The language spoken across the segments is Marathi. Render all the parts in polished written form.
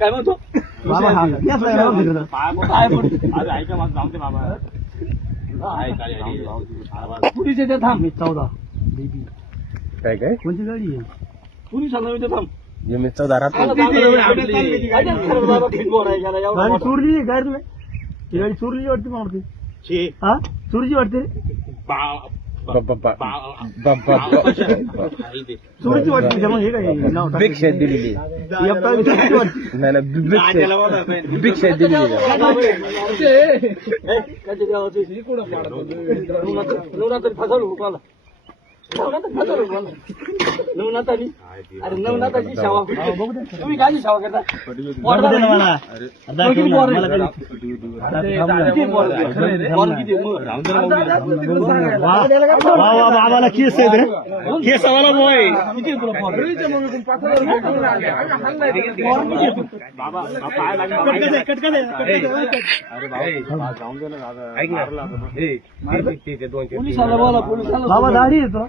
काय म्हणतो बाबा हा याच लागला बघ तिकडं. काय म्हणतो अरे ऐका माझं जाऊ दे बाबा पोलीस येते थांब मी 14 बेबी काय काय कोणती गाडी आहे पोलीस आला येते थांब मी 14 राहतो गाडी चोरली आहे काय तुम्ही ती गाडी चोरली वाटते मला वाटते हा चोरीची वाटते चोरीची वाटते का मग हे काय नाव टाक. भिक्षा दिलेली चोरीची वाटते नाही भिक्षा दिलेली नवनाथानी अरे नवनाथाची सेवा तुम्ही काय सेवा करता मला दाखव ना, मला काय वा वा बाबाला केस आहे रे केस वाला बॉय पोलिसाला बोला पोलिसाला बाबा दाढी येतो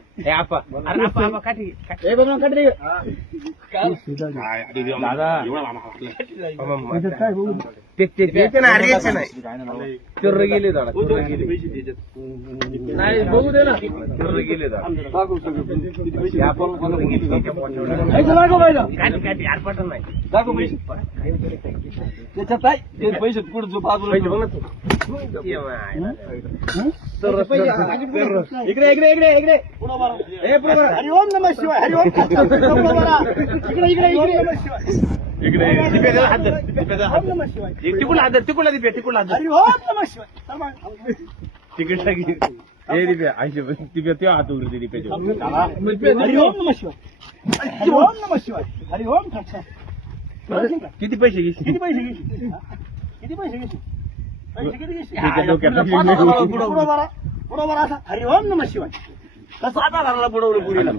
काय बघू गेले नाही बघू दे ना गेले दाखवू सगळं दाखव पैसे त्याच्यात काय ते पैसे पुढे जो बाजूला इकडे इकडे इकडे इकडे हरिओम नमः शिवाय हरिओम इकडे इकडे इकडे तिकडून हात तिकडून दिपे तिकडून हात हरिओम नमः शिवाय तिकीट हे दिपे ऐंशी दिपे ते हात उघडते दिपेचे हरिओम नमः शिवाय हरिओम नमः शिवाय हरिओम किती पैसे घेशील किती पैसे घेशील किती पैसे घेशील पैसे किती घेशील पुढं बरा असा हरिओम नमः शिवाय कसं आता घराला बुडवलं पुरीला